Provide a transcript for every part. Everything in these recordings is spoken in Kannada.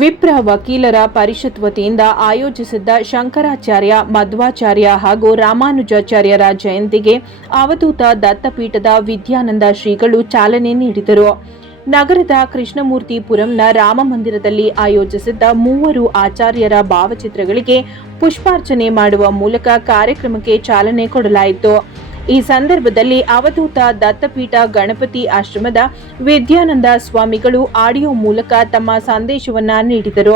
ವಿಪ್ರ ವಕೀಲರ ಪರಿಷತ್ ವತಿಯಿಂದ ಆಯೋಜಿಸಿದ್ದ ಶಂಕರಾಚಾರ್ಯ, ಮಧ್ವಾಚಾರ್ಯ ಹಾಗೂ ರಾಮಾನುಜಾಚಾರ್ಯರ ಜಯಂತಿಗೆ ಅವಧೂತ ದತ್ತಪೀಠದ ವಿದ್ಯಾನಂದ ಶ್ರೀಗಳು ಚಾಲನೆ ನೀಡಿದರು. ನಗರದ ಕೃಷ್ಣಮೂರ್ತಿಪುರಂನ ರಾಮಮಂದಿರದಲ್ಲಿ ಆಯೋಜಿಸಿದ್ದ ಮೂವರು ಆಚಾರ್ಯರ ಭಾವಚಿತ್ರಗಳಿಗೆ ಪುಷ್ಪಾರ್ಚನೆ ಮಾಡುವ ಮೂಲಕ ಕಾರ್ಯಕ್ರಮಕ್ಕೆ ಚಾಲನೆ ಕೊಡಲಾಯಿತು. ಈ ಸಂದರ್ಭದಲ್ಲಿ ಅವಧೂತ ದತ್ತಪೀಠ ಗಣಪತಿ ಆಶ್ರಮದ ವಿದ್ಯಾನಂದ ಸ್ವಾಮಿಗಳು ಆಡಿಯೋ ಮೂಲಕ ತಮ್ಮ ಸಂದೇಶವನ್ನ ನೀಡಿದರು.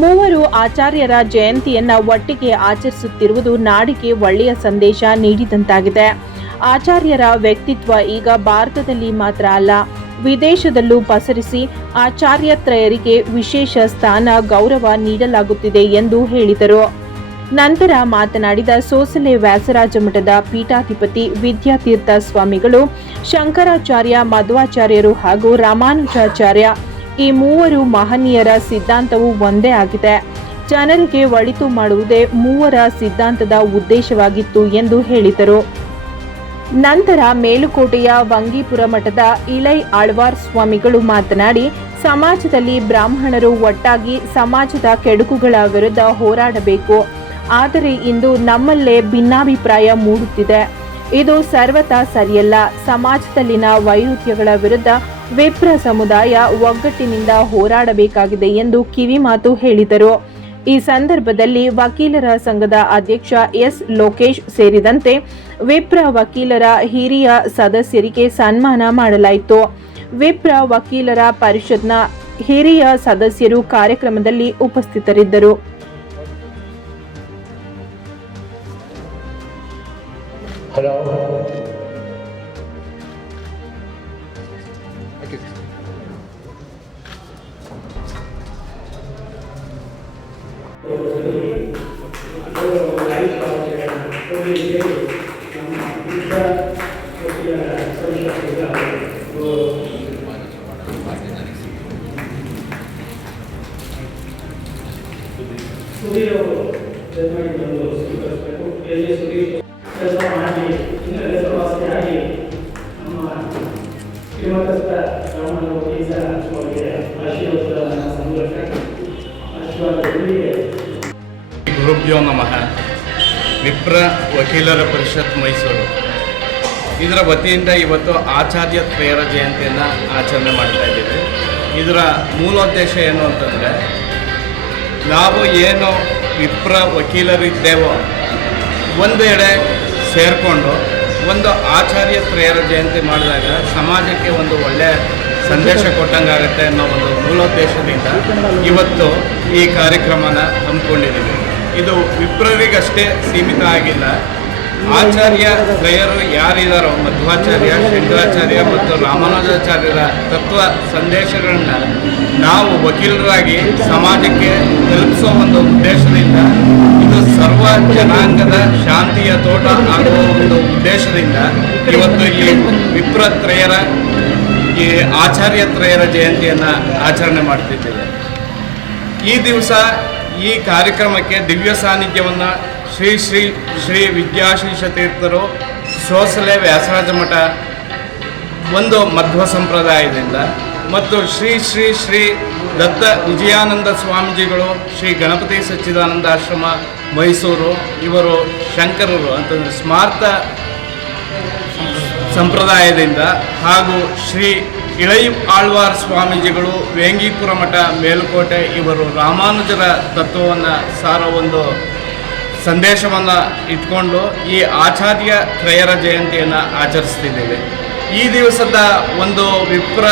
ಮೂವರು ಆಚಾರ್ಯರ ಜಯಂತಿಯನ್ನ ಒಟ್ಟಿಗೆ ಆಚರಿಸುತ್ತಿರುವುದು ನಾಡಿಗೆ ಒಳ್ಳೆಯ ಸಂದೇಶ ನೀಡಿದಂತಾಗಿದೆ. ಆಚಾರ್ಯರ ವ್ಯಕ್ತಿತ್ವ ಈಗ ಭಾರತದಲ್ಲಿ ಮಾತ್ರ ಅಲ್ಲ, ವಿದೇಶದಲ್ಲೂ ಪಸರಿಸಿ ಆಚಾರ್ಯತ್ರಯರಿಗೆ ವಿಶೇಷ ಸ್ಥಾನ, ಗೌರವ ನೀಡಲಾಗುತ್ತಿದೆ ಎಂದು ಹೇಳಿದರು. ನಂತರ ಮಾತನಾಡಿದ ಸೋಸಲೆ ವ್ಯಾಸರಾಜ ಮಠದ ಪೀಠಾಧಿಪತಿ ವಿದ್ಯಾತೀರ್ಥ ಸ್ವಾಮಿಗಳು, ಶಂಕರಾಚಾರ್ಯ, ಮಧ್ವಾಚಾರ್ಯರು ಹಾಗೂ ರಾಮಾನುಜಾಚಾರ್ಯ ಈ ಮೂವರು ಮಹನೀಯರ ಸಿದ್ಧಾಂತವು ಒಂದೇ ಆಗಿದೆ. ಜನರಿಗೆ ಒಳಿತು ಮಾಡುವುದೇ ಮೂವರ ಸಿದ್ಧಾಂತದ ಉದ್ದೇಶವಾಗಿತ್ತು ಎಂದು ಹೇಳಿದರು. ನಂತರ ಮೇಲುಕೋಟೆಯ ವಂಗೀಪುರ ಮಠದ ಇಳೈ ಆಳ್ವಾರ್ ಸ್ವಾಮಿಗಳು ಮಾತನಾಡಿ, ಸಮಾಜದಲ್ಲಿ ಬ್ರಾಹ್ಮಣರು ಒಟ್ಟಾಗಿ ಸಮಾಜದ ಕೆಡುಕುಗಳ ವಿರುದ್ಧ ಹೋರಾಡಬೇಕು. ಆದರೆ ಇಂದು ನಮ್ಮಲ್ಲೇ ಭಿನ್ನಾಭಿಪ್ರಾಯ ಮೂಡುತ್ತಿದೆ. ಇದು ಸರ್ವತಾ ಸರಿಯಲ್ಲ. ಸಮಾಜದಲ್ಲಿನ ವೈರುಧ್ಯಗಳ ವಿರುದ್ಧ ವಿಪ್ರ ಸಮುದಾಯ ಒಗ್ಗಟ್ಟಿನಿಂದ ಹೋರಾಡಬೇಕಾಗಿದೆ ಎಂದು ಕಿವಿಮಾತು ಹೇಳಿದರು. ಈ ಸಂದರ್ಭದಲ್ಲಿ ವಕೀಲರ ಸಂಘದ ಅಧ್ಯಕ್ಷ ಎಸ್ ಲೋಕೇಶ್ ಸೇರಿದಂತೆ ವಿಪ್ರ ವಕೀಲರ ಹಿರಿಯ ಸದಸ್ಯರಿಗೆ ಸನ್ಮಾನ ಮಾಡಲಾಯಿತು. ವಿಪ್ರ ವಕೀಲರ ಪರಿಷತ್ನ ಹಿರಿಯ ಸದಸ್ಯರು ಕಾರ್ಯಕ್ರಮದಲ್ಲಿ ಉಪಸ್ಥಿತರಿದ್ದರು. ಗುರುಭ್ಯೋ ನಮಃ. ವಿಪ್ರ ವಕೀಲರ ಪರಿಷತ್ ಮೈಸೂರು ಇದರ ವತಿಯಿಂದ ಇವತ್ತು ಆಚಾರ್ಯ ತ್ರಯರ ಜಯಂತಿಯನ್ನು ಆಚರಣೆ ಮಾಡ್ತಾ ಇದ್ದೀವಿ. ಇದರ ಮೂಲೋದ್ದೇಶ ಏನು ಅಂತಂದರೆ, ನಾವು ಏನು ವಿಪ್ರ ವಕೀಲರಿದ್ದೇವೋ ಒಂದೆಡೆ ಸೇರಿಕೊಂಡು ಒಂದು ಆಚಾರ್ಯ ತ್ರಯರ ಜಯಂತಿ ಮಾಡಿದಾಗ ಸಮಾಜಕ್ಕೆ ಒಂದು ಒಳ್ಳೆಯ ಸಂದೇಶ ಕೊಟ್ಟಂಗಾಗುತ್ತೆ ಅನ್ನೋ ಒಂದು ಮೂಲೋದ್ದೇಶದಿಂದ ಇವತ್ತು ಈ ಕಾರ್ಯಕ್ರಮನ ಹಮ್ಮಿಕೊಂಡಿದ್ದೀವಿ. ಇದು ವಿಪ್ರರಿಗಷ್ಟೇ ಸೀಮಿತ ಆಗಿಲ್ಲ. ಆಚಾರ್ಯ ತ್ರಯರು ಯಾರಿದ್ದಾರೋ, ಮಧ್ವಾಚಾರ್ಯ, ಶಂಕರಾಚಾರ್ಯ ಮತ್ತು ರಾಮಾನುಜಾಚಾರ್ಯರ ತತ್ವ ಸಂದೇಶಗಳನ್ನ ನಾವು ವಕೀಲರಾಗಿ ಸಮಾಜಕ್ಕೆ ತಲುಪಿಸೋ ಒಂದು ಉದ್ದೇಶದಿಂದ, ಇದು ಸರ್ವ ಜನಾಂಗದ ಶಾಂತಿಯ ತೋಟ ಆಗುವ ಒಂದು ಉದ್ದೇಶದಿಂದ ಇವತ್ತು ಇಲ್ಲಿ ವಿಪ್ರತ್ರಯರ ಈ ಆಚಾರ್ಯ ತ್ರಯರ ಜಯಂತಿಯನ್ನು ಆಚರಣೆ ಮಾಡ್ತಿದ್ದೇವೆ. ಈ ದಿವಸ ಈ ಕಾರ್ಯಕ್ರಮಕ್ಕೆ ದಿವ್ಯ ಸಾನ್ನಿಧ್ಯವನ್ನು ಶ್ರೀ ಶ್ರೀ ಶ್ರೀ ವಿದ್ಯಾಶೀಷ ತೀರ್ಥರು, ಸೋಸಲೆ ವ್ಯಾಸರಾಜ ಮಠ ಒಂದು ಮಧ್ವ ಸಂಪ್ರದಾಯದಿಂದ ಮತ್ತು ಶ್ರೀ ಶ್ರೀ ಶ್ರೀ ದತ್ತ ವಿಜಯಾನಂದ ಸ್ವಾಮೀಜಿಗಳು ಶ್ರೀ ಗಣಪತಿ ಸಚ್ಚಿದಾನಂದ ಆಶ್ರಮ ಮೈಸೂರು, ಇವರು ಶಂಕರರು ಅಂತಂದರೆ ಸ್ಮಾರ್ತ ಸಂಪ್ರದಾಯದಿಂದ, ಹಾಗೂ ಶ್ರೀ ಇಳೈ ಆಳ್ವಾರ್ ಸ್ವಾಮೀಜಿಗಳು ವೇಂಗೀಪುರ ಮಠ ಮೇಲುಕೋಟೆ, ಇವರು ರಾಮಾನುಜರ ತತ್ವವನ್ನು ಸಾರೋ ಒಂದು ಸಂದೇಶವನ್ನು ಇಟ್ಕೊಂಡು ಈ ಆಚಾರ್ಯ ತ್ರಯರ ಜಯಂತಿಯನ್ನು ಆಚರಿಸ್ತಿದ್ದೇವೆ. ಈ ದಿವಸದ ಒಂದು ವಿಪ್ರ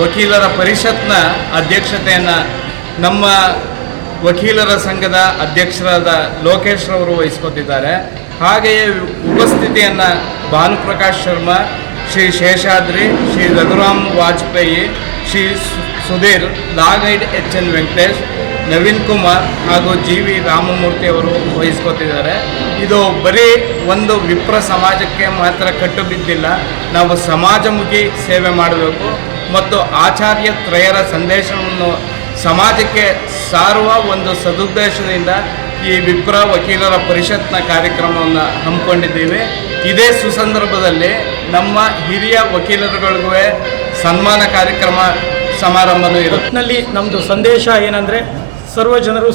ವಕೀಲರ ಪರಿಷತ್ನ ಅಧ್ಯಕ್ಷತೆಯನ್ನು ನಮ್ಮ ವಕೀಲರ ಸಂಘದ ಅಧ್ಯಕ್ಷರಾದ ಲೋಕೇಶ್ ರವರು ವಹಿಸ್ಕೊತಿದ್ದಾರೆ. ಹಾಗೆಯೇ ಉಪಸ್ಥಿತಿಯನ್ನು ಭಾನುಪ್ರಕಾಶ್ ಶರ್ಮಾ, ಶ್ರೀ ಶೇಷಾದ್ರಿ, ಶ್ರೀ ರಘುರಾಮ್ ವಾಜಪೇಯಿ, ಶ್ರೀ ಸುಧೀರ್, ಲಾಗೈಡ್ HN ವೆಂಕಟೇಶ್, ನವೀನ್ ಕುಮಾರ್ ಹಾಗೂ GV ರಾಮಮೂರ್ತಿ ಅವರು ವಹಿಸ್ಕೊತಿದ್ದಾರೆ. ಇದು ಬರೀ ಒಂದು ವಿಪ್ರ ಸಮಾಜಕ್ಕೆ ಮಾತ್ರ ಕಟ್ಟು ಬಿದ್ದಿಲ್ಲ, ನಾವು ಸಮಾಜಮುಖಿ ಸೇವೆ ಮಾಡಬೇಕು ಮತ್ತು ಆಚಾರ್ಯ ತ್ರಯರ ಸಂದೇಶವನ್ನು ಸಮಾಜಕ್ಕೆ ಸಾರುವ ಒಂದು ಸದುದ್ದೇಶದಿಂದ ಈ ವಿಪ್ರ ವಕೀಲರ ಪರಿಷತ್ನ ಕಾರ್ಯಕ್ರಮವನ್ನು ಹಮ್ಮಿಕೊಂಡಿದ್ದೀವಿ. ಇದೇ ಸುಸಂದರ್ಭದಲ್ಲಿ ನಮ್ಮ ಹಿರಿಯ ವಕೀಲರುಗಳಿಗೂ ಸನ್ಮಾನ ಕಾರ್ಯಕ್ರಮ ಸಮಾರಂಭನೂ ಇರುತ್ತೆ. ಒಟ್ಟಿನಲ್ಲಿ ನಮ್ಮದು ಸಂದೇಶ ಏನಂದರೆ ಸರ್ವ ಜನರು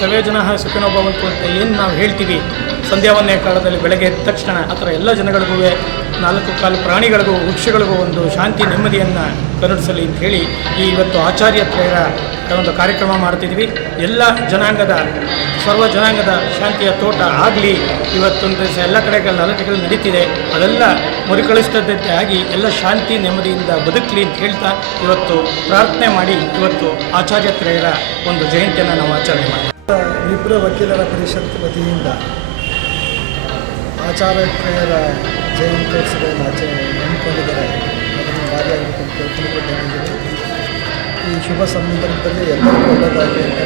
ಸರ್ವೇ ಜನ ಸುಖಿನೋ ಭವಂತು ಅಂತ ಏನು ನಾವು ಹೇಳ್ತೀವಿ ಸಂಧ್ಯಾವಂದನೆಯ ಕಾಲದಲ್ಲಿ ಬೆಳಗ್ಗೆ ಎದ್ದ ತಕ್ಷಣ ಆ ಥರ ಎಲ್ಲ ಜನಗಳಿಗೂ 4 ಕಾಲು ಪ್ರಾಣಿಗಳಿಗೂ ವೃಕ್ಷಗಳಿಗೂ ಒಂದು ಶಾಂತಿ ನೆಮ್ಮದಿಯನ್ನು ಕರುಣಿಸಲಿ ಅಂತ ಹೇಳಿ ಇವತ್ತು ಆಚಾರ್ಯತ್ರೆಯರ ಒಂದು ಕಾರ್ಯಕ್ರಮ ಮಾಡ್ತಿದ್ವಿ. ಎಲ್ಲ ಜನಾಂಗದ ಸರ್ವ ಜನಾಂಗದ ಶಾಂತಿಯ ತೋಟ ಆಗಲಿ, ಇವತ್ತೊಂದು ಎಲ್ಲ ಕಡೆಗಳ ಅಲಟೆಗಳು ನಡೀತಿದೆ, ಅದೆಲ್ಲ ಮರುಕಳಿಸ್ತದಂತೆ ಆಗಿ ಎಲ್ಲ ಶಾಂತಿ ನೆಮ್ಮದಿಯಿಂದ ಬದುಕಲಿ ಅಂತ ಹೇಳ್ತಾ ಇವತ್ತು ಪ್ರಾರ್ಥನೆ ಮಾಡಿ ಇವತ್ತು ಆಚಾರ್ಯತ್ರೆಯರ ಒಂದು ಜಯಂತಿಯನ್ನು ನಾವು ಆಚರಣೆ ಮಾಡ್ತೀವಿ. ವಿಪ್ರ ವಕೀಲರ ಪರಿಷತ್ ವತಿಯಿಂದ ಆಚಾರ್ಯತ್ರೆಯರ ಜಯಂತ್ಯೋತ್ಸವವನ್ನು ಹಮ್ಮಿಕೊಂಡಿದ್ದಾರೆ. ಅದನ್ನು ಭಾಗಿಯಾಗಬೇಕು ಅಂತ ತಿಳ್ಕೊಂಡಿದ್ದೇನೆ. ಈ ಶುಭ ಸಂದರ್ಭದಲ್ಲಿ ಎಲ್ಲರಿಗೂ ಒಳ್ಳೆಯದಾಗಲಿ ಅಂತ